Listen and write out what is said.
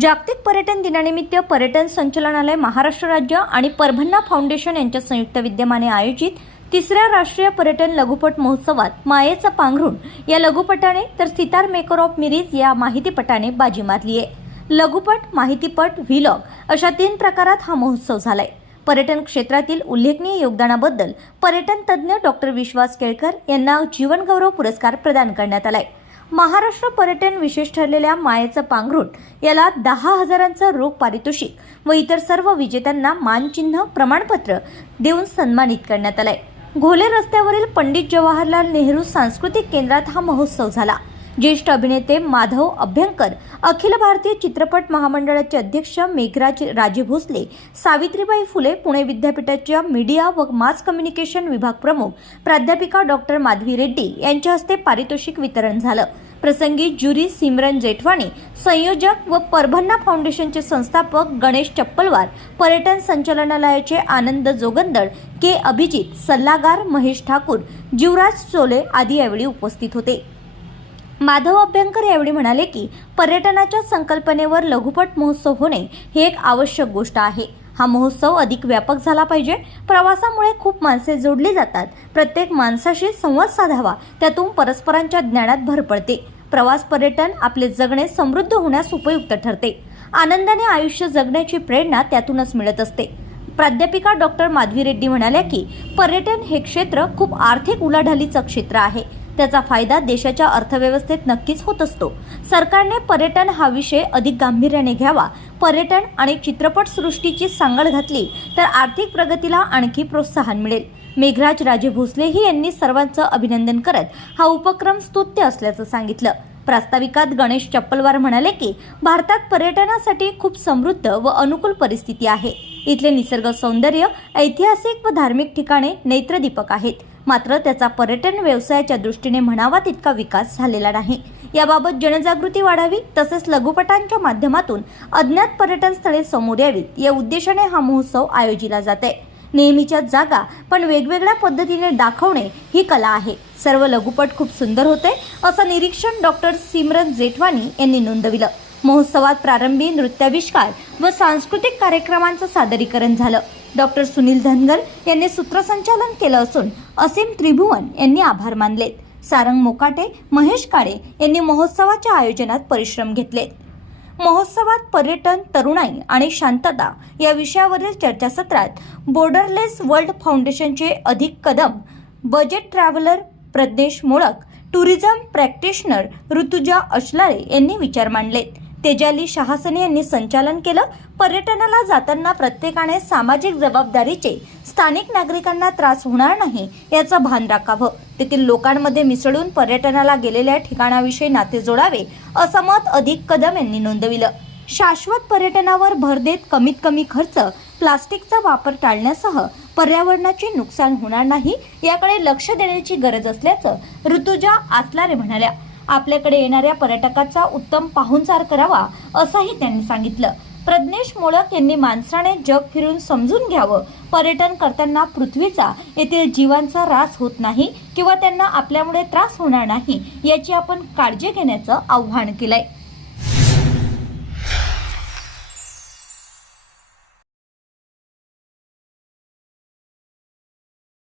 जागतिक पर्यटन दिनानिमित्त पर्यटन संचालनालय महाराष्ट्र राज्य आणि परभन्ना फाउंडेशन यांच्या संयुक्त विद्यमाने आयोजित तिसऱ्या राष्ट्रीय पर्यटन लघुपट महोत्सवात मायेचा पांघरुण या लघुपटाने तर सितार मेकर ऑफ मिरीज या माहितीपटाने बाजी मारली आहे. लघुपट माहितीपट व्हिलॉग अशा तीन प्रकारात हा महोत्सव झालाय. पर्यटन क्षेत्रातील उल्लेखनीय योगदानाबद्दल पर्यटन तज्ज्ञ डॉक्टर विश्वास केळकर यांना जीवनगौरव पुरस्कार प्रदान करण्यात आलाय. महाराष्ट्र पर्यटन विशेष ठरलेल्या मायेचं पांघरुण याला दहा हजारांचं रोख पारितोषिक व इतर सर्व विजेत्यांना मानचिन्ह प्रमाणपत्र देऊन सन्मानित करण्यात आलंय. घोले रस्त्यावरील पंडित जवाहरलाल नेहरू सांस्कृतिक केंद्रात हा महोत्सव झाला. ज्येष्ठ अभिनेते माधव अभ्यंकर अखिल भारतीय चित्रपट महामंडळाचे अध्यक्ष मेघराज राजे भोसले सावित्रीबाई फुले पुणे विद्यापीठाच्या मीडिया व मास कम्युनिकेशन विभाग प्रमुख प्राध्यापिका डॉक्टर माधवी रेड्डी यांच्या हस्ते पारितोषिक वितरण झालं. प्रसंगी ज्युरी सिमरन जेठवाणी संयोजक व परभन्ना फाउंडेशनचे संस्थापक गणेश चप्पलवार पर्यटन संचालनालयाचे आनंद जोगंदळ के अभिजित सल्लागार महेश ठाकूर जीवराज चोले आदी यावेळी उपस्थित होते. माधव अभ्यंकर यावेळी म्हणाले की पर्यटनाच्या संकल्पनेवर लघुपट महोत्सव होणे ही एक आवश्यक गोष्ट आहे. हा महोत्सव अधिक व्यापक झाला पाहिजे. प्रवासामुळे खूप माणसे जोडली जातात. प्रत्येक माणसाशी संवाद साधावा. त्यातून परस्परांच्या ज्ञानात भर पडते. प्रवास पर्यटन आपले जगणे समृद्ध होण्यास उपयुक्त ठरते. आनंदाने आयुष्य जगण्याची प्रेरणा त्यातूनच मिळत असते. प्राध्यापिका डॉक्टर माधवी रेड्डी म्हणाल्या की पर्यटन हे क्षेत्र खूप आर्थिक उलाढालीचं क्षेत्र आहे. त्याचा फायदा देशाच्या अर्थव्यवस्थेत नक्कीच होत असतो. सरकारने पर्यटन हा विषय अधिक गांभीर्याने घ्यावा. पर्यटन आणि चित्रपटसृष्टीची सांगड घातली तर आर्थिक प्रगतीला आणखी प्रोत्साहन मिळेल. मेघराज राजे भोसलेही यांनी सर्वांचं अभिनंदन करत हा उपक्रम स्तुत्य असल्याचं सांगितलं. प्रास्ताविकात गणेश चप्पलवार म्हणाले की भारतात पर्यटनासाठी खूप समृद्ध व अनुकूल परिस्थिती आहे. इथले निसर्ग सौंदर्य ऐतिहासिक व धार्मिक ठिकाणे नेत्रदीपक आहेत. मात्र त्याचा पर्यटन व्यवसायाच्या दृष्टीने म्हणावा तितका विकास झालेला नाही. याबाबत जनजागृती वाढावी तसेच लघुपटांच्या माध्यमातून अज्ञात पर्यटन स्थळे समोर यावीत. या उद्देशाने हा महोत्सव आयोजिला आहे नेहमीच्या जागा पण वेगवेगळ्या पद्धतीने दाखवणे ही कला आहे. सर्व लघुपट खूप सुंदर होते असं निरीक्षण डॉक्टर सिमरन जेठवानी यांनी नोंदविलं. महोत्सवात प्रारंभी नृत्याविष्कार व सांस्कृतिक कार्यक्रमांचं सादरीकरण झालं. डॉक्टर सुनील धनगर यांनी सूत्रसंचालन केलं असून असीम त्रिभुवन यांनी आभार मानलेत. सारंग मोकाटे महेश काळे यांनी महोत्सवाच्या आयोजनात परिश्रम घेतलेत. महोत्सवात पर्यटन तरुणाई आणि शांतता या विषयावरील चर्चासत्रात बॉर्डरलेस वर्ल्ड फाउंडेशनचे Adhik Kadam budget traveller Pradnyesh Molak tourism practitioner Rutuja Ashlare यांनी विचार मांडलेत. तेजाली शहासने यांनी संचालन केलं. पर्यटनाला जाताना प्रत्येकाने सामाजिक जबाबदारीचे स्थानिक नागरिकांना त्रास होणार नाही याचं भान राखावं. तेथील लोकांमध्ये मिसळून पर्यटनाला गेलेल्या ठिकाणाविषयी नाते जोडावे असं मत अधिक कदम यांनी नोंदविलं. शाश्वत पर्यटनावर भर देत कमीत कमी खर्च प्लास्टिकचा वापर टाळण्यासह पर्यावरणाचे नुकसान होणार नाही याकडे लक्ष देण्याची गरज असल्याचं ऋतुजा आसलारे म्हणाल्या. आपल्याकडे येणाऱ्या पर्यटकाचा उत्तम पाहुणचार करावा असंही त्यांनी सांगितलं. प्रज्ञेश मोळक यांनी माणसाने जग फिरून समजून घ्यावं. पर्यटन करताना पृथ्वीचा येथील जीवांचा ऱ्हास होत नाही किंवा त्यांना आपल्यामुळे त्रास होणार नाही याची आपण काळजी घेण्याचं आव्हान केलंय.